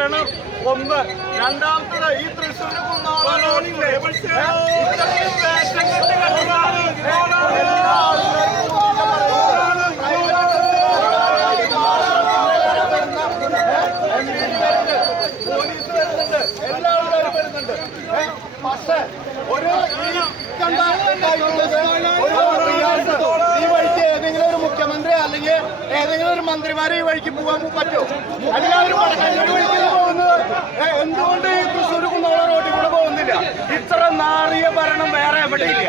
ഭരണം ഒന്ന്. രണ്ടാമത്തത് ഈ വരുന്നുണ്ട് എല്ലാ വരുന്നുണ്ട്. പക്ഷേ ഒരു കണ്ട ഒരു റിയാസ് ഈ വഴിക്ക് ഏതെങ്കിലും ഒരു മുഖ്യമന്ത്രി അല്ലെങ്കിൽ ഏതെങ്കിലും ഒരു മന്ത്രിമാരെ ഈ വഴിക്ക് പോകാൻ പറ്റുമോ? എല്ലാവരും വടക്കഞ്ചേരി വഴിക്ക് പോകുന്നത്. എന്തുകൊണ്ട് ഈ തൃശ്ശൂർ കുന്നോളം റോഡിൽ കൂടെ പോകുന്നില്ല? ഇത്ര നാറിയ ഭരണം വേറെ എവിടെയില്ല?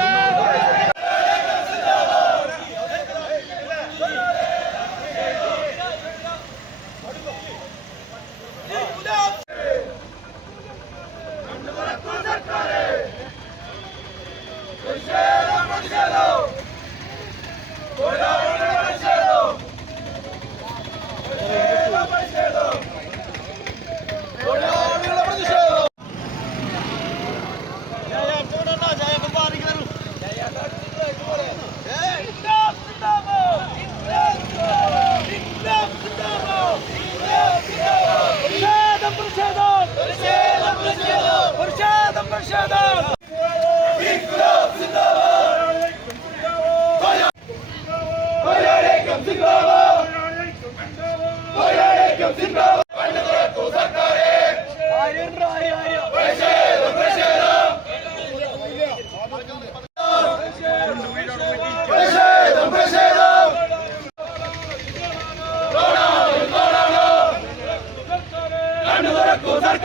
ഇതാണ്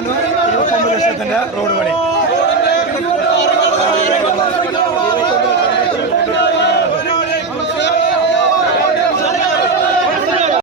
ഇരുപത്തൊമ്പത് ലക്ഷത്തിന്റെ റോഡ് പണി.